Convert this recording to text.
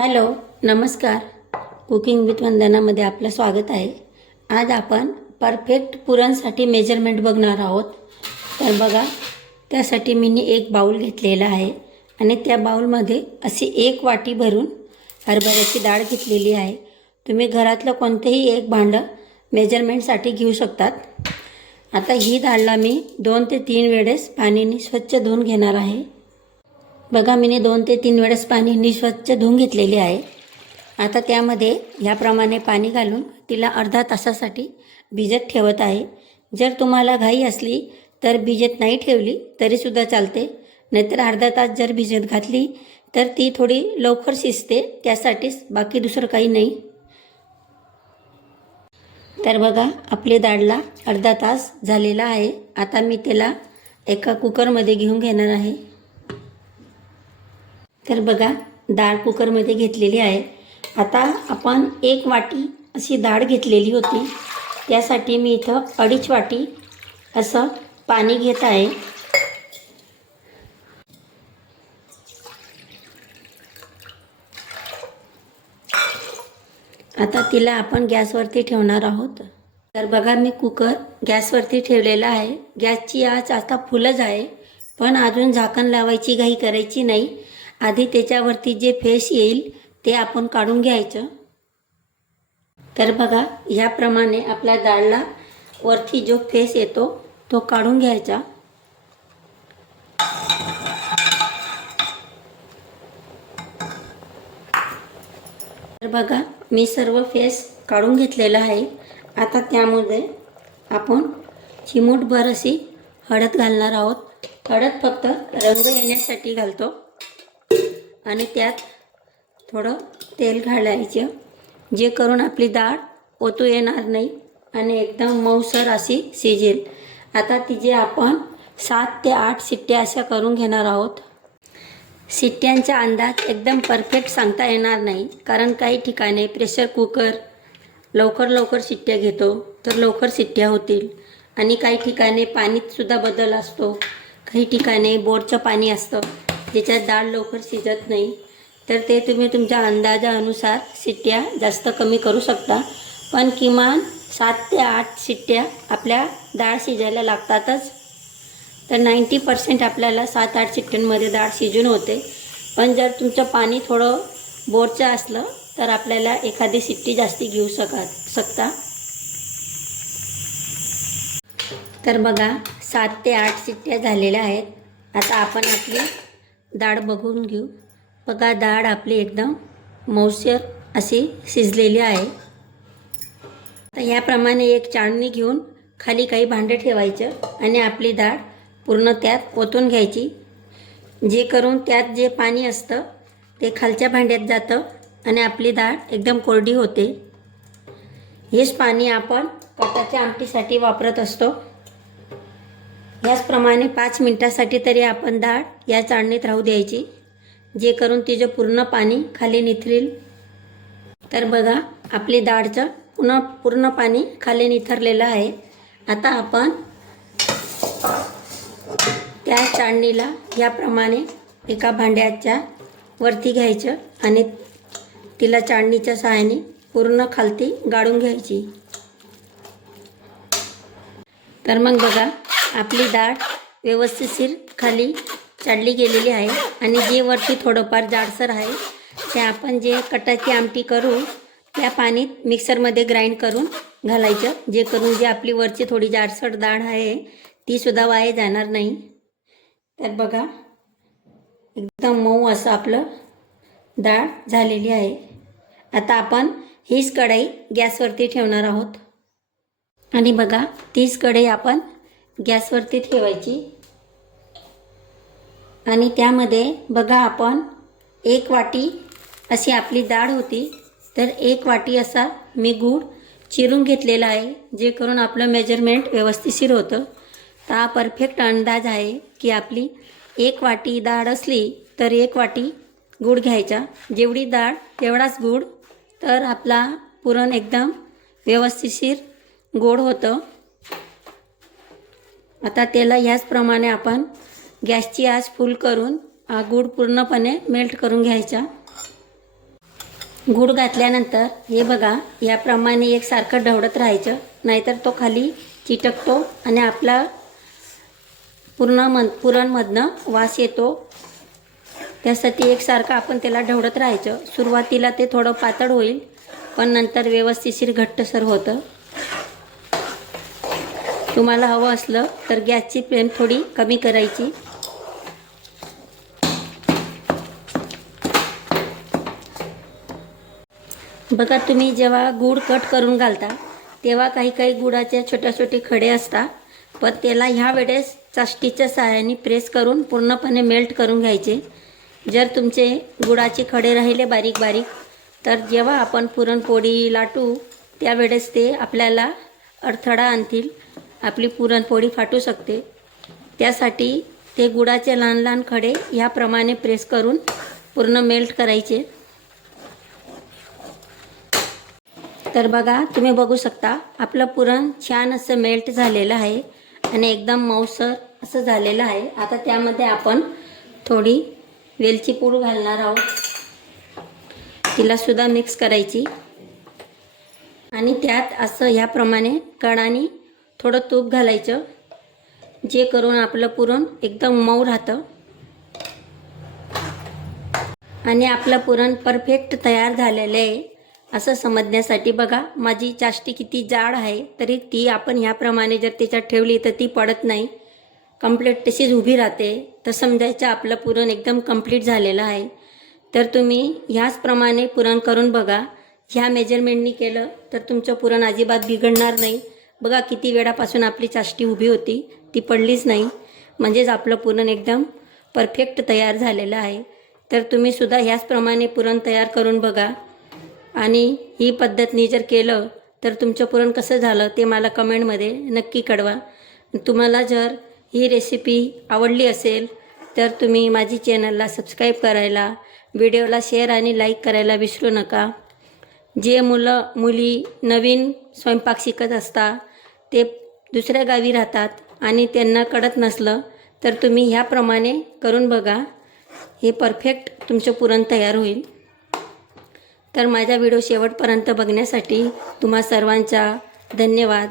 Hello, नमस्कार. Cooking with वंदनामध्ये आपलं स्वागत आहे. आज आपण परफेक्ट पुरणसाठी मेजरमेंट बघणार आहोत. तर बघा, त्यासाठी मी एक बाउल घेतलेला आहे आणि त्या बाउलमध्ये अशी 1 वाटी भरून हरभऱ्याची डाळ घेतलेली आहे. तुम्ही घरातलं कोणतेही एक भांडं मेजरमेंटसाठी घेऊ शकतात. आता ही डाळला मी 2 ते 3 वेळेस पाण्याने स्वच्छ धुवून घेणार आहे. बघा, मी 2 ते 3 वेळेस पाणी स्वच्छ धुवून घेतलेले आहे. आता त्यामध्ये ह्याप्रमाणे पाणी घालून तिला अर्धा तासासाठी भिजत ठेवत आहे. जर तुम्हाला घाई असली तर भिजत नाही ठेवली तरीसुद्धा चालते, नाहीतर अर्धा तास जर भिजत घातली तर ती थोडी लवकर शिजते, त्यासाठीच, बाकी दुसरं काही नाही. तर बघा, आपली डाळला अर्धा तास झालेला आहे. आता मी त्याला एका कुकरमध्ये घेऊन घेणार आहे. तर बघा, डाळ कुकरमध्ये घेतलेली आहे. आता आपण 1 वाटी अशी डाळ घेतलेली होती, त्यासाठी मी इथं 2.5 वाटी असं पाणी घेत आहे. आता तिला आपण गॅसवरती ठेवणार आहोत. तर बघा, मी कुकर गॅसवरती ठेवलेला आहे. गॅसची आच आता फुलच आहे, पण अजून झाकण लावायची घाई करायची नाही. आधी त्याच्यावरती जे फेस येईल ते आपण काढून घ्यायचं. तर बघा, ह्याप्रमाणे आपल्या डाळला वरती जो फेस येतो तो काढून घ्यायचा. तर बघा, मी सर्व फेस काढून घेतलेला आहे. आता त्यामध्ये आपण चिमूटभर अशी हळद घालणार आहोत. हळद फक्त रंग येण्यासाठी घालतो आणि त्यात थोडं तेल घालायचं, जे करून आपली डाळ ओतू येणार नाही आणि एकदम मऊसर अशी शिजेल. आता तिचे आपण 7 ते 8 शिट्ट्या अशा करून घेणार आहोत. शिट्ट्यांचा अंदाज एकदम परफेक्ट सांगता येणार नाही, कारण काही ठिकाणी प्रेशर कुकर लवकर शिट्ट्या घेतो तर लवकर शिट्ट्या होतील, आणि काही ठिकाणी पाणीतसुद्धा बदल असतो. काही ठिकाणी बोरचं पाणी असतं ज्याच्यात डाळ लवकर शिजत नाही. तर ते तुम्ही तुमच्या अंदाजानुसार शिट्ट्या जास्त कमी करू शकता, पण किमान 7 ते 8 शिट्ट्या आपल्या डाळ शिजायला लागतातच. तर 90% आपल्याला 7-8 शिट्ट्यांमध्ये डाळ शिजून होते. पण जर तुमचं पाणी थोडं बोरचं असलं तर आपल्याला एखादी शिट्टी जास्ती घेऊ शकता. तर बघा, 7 ते 8 शिट्ट्या झालेल्या आहेत. आता आपण आपली डाळ बघून घेऊ. बघा, डाळ आपली एकदम मऊसर अशी शिजलेली आहे. तर ह्याप्रमाणे एक चाळणी घेऊन खाली काही भांडं ठेवायचं आणि आपली डाळ पूर्ण त्यात ओतून घ्यायची, जे करून त्यात जे पाणी असतं ते खालच्या भांड्यात जातं आणि आपली डाळ एकदम कोरडी होते. हेच पाणी आपण कटाच्या आमटीसाठी वापरत असतो. याचप्रमाणे 5 मिनटासाठी तरी आपण डाळ या चाळणीत राहू द्यायची, जे करून तिचं पूर्ण पाणी खाली निथरेल. तर बघा, आपली डाळचं पूर्ण पाणी खाली निथरलेलं आहे. आता आपण त्या चाळणीला याप्रमाणे एका भांड्याच्या वरती घ्यायचं आणि तिला चाळणीच्या सहाय्याने पूर्ण खालती गाळून घ्यायची. तर मग बघा, आपली डाळ व्यवस्थितशीर खाली चाळली गेलेली आहे आणि जे वरती थोडंफार जाडसर आहे ते आपण जे कटाची आमटी करू त्या पाणीत मिक्सरमध्ये ग्राइंड करून घालायचं, जे करून जे आपली वरची थोडी जाडसर डाळ आहे तीसुद्धा वाया जाणार नाही. तर बघा, एकदम मऊ असं आपलं डाळ झालेली आहे. आता आपण हीच कढई गॅसवरती ठेवणार आहोत आणि बघा, तीच कढई आपण गॅसवरती ठेवायची आणि त्यामध्ये बघा, आपण 1 वाटी अशी आपली डाळ होती, तर 1 वाटी असा मी गूळ चिरून घेतलेला आहे, जे करून आपलं मेजरमेंट व्यवस्थिशीर होतं. तर हा परफेक्ट अंदाज आहे की आपली 1 वाटी डाळ असली तर 1 वाटी गूळ घ्यायचा. जेवढी डाळ तेवढाच गूळ, तर आपला पुरण एकदम व्यवस्थिशीर गोड होतं. आता त्याला ह्याचप्रमाणे आपण गॅसची आच फुल करून हा गूळ पूर्णपणे मेल्ट करून घ्यायचा. गूळ घातल्यानंतर हे बघा याप्रमाणे एकसारखं ढवळत राहायचं, नाहीतर तो खाली चिटकतो आणि आपला पुरणमधनं वास येतो. त्यासाठी एकसारखं आपण त्याला ढवळत राहायचं. सुरुवातीला ते थोडं पातळ होईल, पण नंतर व्यवस्थितशीर घट्टसर होतं. तुम्हाला हवं असलं तर गॅसची फ्लेम थोडी कमी करायची. बघा तुम्ही जेव्हा गूळ कट करून घालता तेव्हा काही काही गुळाचे छोटे छोटे खडे असतात, पण त्याला ह्या वेळेस चाष्टीच्या सहाय्याने प्रेस करून पूर्णपणे मेल्ट करून घ्यायचे. जर तुमचे गुळाचे खडे राहिले बारीक बारीक तर जेव्हा आपण पुरणपोळी लाटू त्यावेळेस ते आपल्याला अडथळा आणतील, आपली पुरणपोळी फाटू शकते. त्यासाठी ते गुळाचे लहान लहान खडे याप्रमाणे प्रेस करून पूर्ण मेल्ट करायचे. तर बघा तुम्ही बघू शकता आपलं पुरण छान असं मेल्ट झालेलं आहे आणि एकदम मऊसर असं झालेलं आहे. आता त्यामध्ये आपण थोडी वेलची पूड घालणार आहोत. तिलासुद्धा मिक्स करायची आणि त्यात असं ह्याप्रमाणे कणाने थोडं तूप घालायचं, जे करून आपलं पुरण एकदम मऊ राहतं आणि आपलं पुरण परफेक्ट तयार झालेलं आहे असं समजण्यासाठी बघा माझी चाष्टी किती जाड आहे, तरी ती आपण ह्याप्रमाणे जर त्याच्यात ठेवली तर ती पडत नाही, कंप्लीट तशीच उभी राहते. तर समजायचं आपलं पुरण एकदम कंप्लीट झालेलं आहे. तर तुम्ही ह्याचप्रमाणे पुरण करून बघा. ह्या मेजरमेंटनी केलं तर तुमचं पुरण अजिबात बिघडणार नाही. बघा किती वेळापासून आपली चाष्टी उभी होती, ती पडलीच नाही, म्हणजेच आपलं पुरण एकदम परफेक्ट तयार झालेलं आहे. तर तुम्हीसुद्धा ह्याचप्रमाणे पुरण तयार करून बघा आणि ही पद्धतनी जर केलं तर तुमचं पुरण कसं झालं ते मला कमेंटमध्ये नक्की कळवा. तुम्हाला जर ही रेसिपी आवडली असेल तर तुम्ही माझी चॅनलला सबस्क्राईब करायला, व्हिडिओला शेअर आणि लाईक करायला विसरू नका. जे मुलं मुली नवीन स्वयंपाक शिकत असतात ते दुसऱ्या गावी राहतात आणि त्यांना कळत नसलं तर तुम्ही ह्याप्रमाणे करून बघा, हे परफेक्ट तुमचं पुरण तयार होईल. तर माझा व्हिडिओ शेवटपर्यंत बघण्यासाठी तुम्हा सर्वांचा धन्यवाद.